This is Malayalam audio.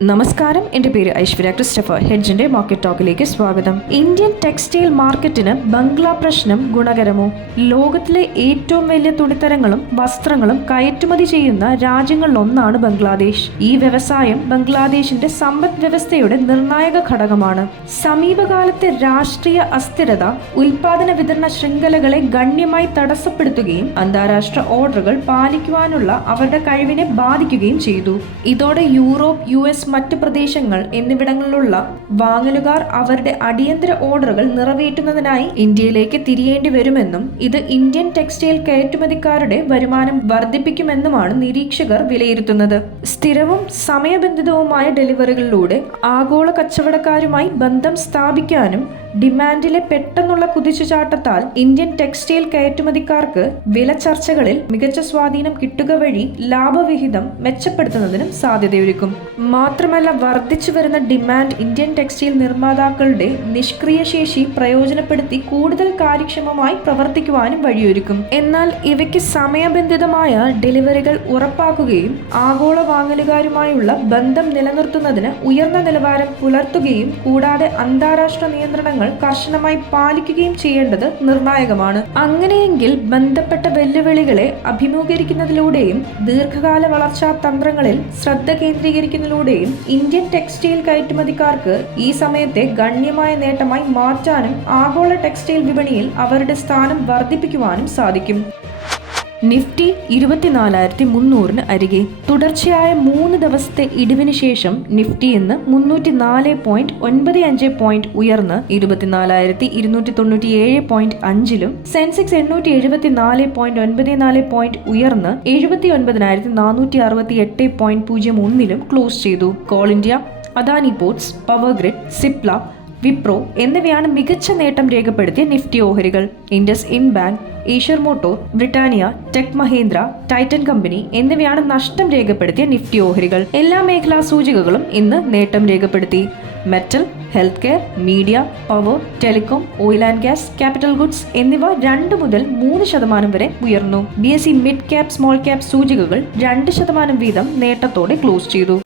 നമസ്കാരം. എന്റെ പേര് ഐശ്വര്യ. ക്രിസ്റ്റഫർ ഹെഡ്ജിന്റെ മാർക്കറ്റ് ടോക്കിലേക്ക് സ്വാഗതം. ഇന്ത്യൻ ടെക്സ്റ്റൈൽ മാർക്കറ്റിന് ബംഗ്ലാ പ്രശ്നം ഗുണകരമോ? ലോകത്തിലെ ഏറ്റവും വലിയ തുണിത്തരങ്ങളും വസ്ത്രങ്ങളും കയറ്റുമതി ചെയ്യുന്ന രാജ്യങ്ങളിലൊന്നാണ് ബംഗ്ലാദേശ്. ഈ വ്യവസായം ബംഗ്ലാദേശിന്റെ സമ്പദ് വ്യവസ്ഥയുടെ നിർണായക ഘടകമാണ്. സമീപകാലത്തെ രാഷ്ട്രീയ അസ്ഥിരത ഉൽപാദന വിതരണ ശൃംഖലകളെ ഗണ്യമായി തടസ്സപ്പെടുത്തുകയും അന്താരാഷ്ട്ര ഓർഡറുകൾ പാലിക്കുവാനുള്ള അവരുടെ കഴിവിനെ ബാധിക്കുകയും ചെയ്തു. ഇതോടെ യൂറോപ്പ് യു എസ് മറ്റ് പ്രദേശങ്ങൾ എന്നിവിടങ്ങളിലുള്ള വാങ്ങലുകാർ അവരുടെ അടിയന്തര ഓർഡറുകൾ നിറവേറ്റുന്നതിനായി ഇന്ത്യയിലേക്ക് തിരിയേണ്ടി വരുമെന്നും ഇത് ഇന്ത്യൻ ടെക്സ്റ്റൈൽ കയറ്റുമതിക്കാരുടെ വരുമാനം വർദ്ധിപ്പിക്കുമെന്നുമാണ് നിരീക്ഷകർ വിലയിരുത്തുന്നത്. സ്ഥിരവും സമയബന്ധിതവുമായ ഡെലിവറികളിലൂടെ ആഗോള കച്ചവടക്കാരുമായി ബന്ധം സ്ഥാപിക്കാനും ഡിമാൻഡിലെ പെട്ടെന്നുള്ള കുതിച്ചുചാട്ടത്താൽ ഇന്ത്യൻ ടെക്സ്റ്റൈൽ കയറ്റുമതിക്കാർക്ക് വില ചർച്ചകളിൽ മികച്ച സ്വാധീനം കിട്ടുക വഴി ലാഭവിഹിതം മെച്ചപ്പെടുത്തുന്നതിനും സാധ്യതയൊരുക്കും. മാത്രമല്ല വർദ്ധിച്ചു വരുന്ന ഡിമാൻഡ് ഇന്ത്യൻ ടെക്സ്റ്റൈൽ നിർമ്മാതാക്കളുടെ നിഷ്ക്രിയ ശേഷി പ്രയോജനപ്പെടുത്തി കൂടുതൽ കാര്യക്ഷമമായി പ്രവർത്തിക്കുവാനും വഴിയൊരുക്കും. എന്നാൽ ഇവയ്ക്ക് സമയബന്ധിതമായ ഡെലിവറികൾ ഉറപ്പാക്കുകയും ആഗോള വാങ്ങലുകാരുമായുള്ള ബന്ധം നിലനിർത്തുന്നതിന് ഉയർന്ന നിലവാരം പുലർത്തുകയും കൂടാതെ അന്താരാഷ്ട്ര നിയന്ത്രണങ്ങൾ കർശനമായി പാലിക്കുകയും ചെയ്യേണ്ടത് നിർണായകമാണ്. അങ്ങനെയെങ്കിൽ ബന്ധപ്പെട്ട വെല്ലുവിളികളെ അഭിമുഖീകരിക്കുന്നതിലൂടെയും ദീർഘകാല വളർച്ചാ തന്ത്രങ്ങളിൽ ശ്രദ്ധ കേന്ദ്രീകരിക്കുന്നതിലൂടെയും ഇന്ത്യൻ ടെക്സ്റ്റൈൽ കയറ്റുമതിക്കാർക്ക് ഈ സമയത്തെ ഗണ്യമായ നേട്ടമായി മാറ്റാനും ആഗോള ടെക്സ്റ്റൈൽ വിപണിയിൽ അവരുടെ സ്ഥാനം വർദ്ധിപ്പിക്കുവാനും സാധിക്കും. നിഫ്റ്റി ഇരുപത്തിനാലായിരത്തി മുന്നൂറിന് അരികെ. തുടർച്ചയായ മൂന്ന് ദിവസത്തെ ഇടിവിന് ശേഷം നിഫ്റ്റി ഇന്ന് മുന്നൂറ്റി നാല് പോയിന്റ് ഒൻപത് അഞ്ച് പോയിന്റ് ഉയർന്ന് ഇരുപത്തിനാലായിരത്തി ഇരുന്നൂറ്റി തൊണ്ണൂറ്റി ഏഴ് പോയിന്റ് അഞ്ചിലും സെൻസെക്സ് എണ്ണൂറ്റി എഴുപത്തി നാല് പോയിന്റ് ഒൻപത് നാല് പോയിന്റ് ഉയർന്ന് എഴുപത്തി ഒൻപതിനായിരത്തി നാനൂറ്റി അറുപത്തി എട്ട് പോയിന്റ് പൂജ്യം ഒന്നിലും ക്ലോസ് ചെയ്തു. Coal India Adani ports power grid Cipla Wipro എന്നിവയാണ് മികച്ച നേട്ടം രേഖപ്പെടുത്തിയ നിഫ്റ്റി ഓഹരികൾ. IndusInd bank Eicher motor Britannia tech Mahindra Titan company എന്നിവയാണ് നഷ്ടം രേഖപ്പെടുത്തിയ നിഫ്റ്റി ഓഹരികൾ. എല്ലാ മേഖലാ സൂചികകളും ഇന്ന് നേട്ടം രേഖപ്പെടുത്തി. Metal health care media power telecom oil and gas capital goods എന്നിവ രണ്ട് മുതൽ മൂന്ന് ശതമാനം വരെ ഉയർന്നു. B S E mid cap small cap സൂചികകൾ രണ്ട് ശതമാനം വീതം നേട്ടത്തോടെ ക്ലോസ് ചെയ്തു.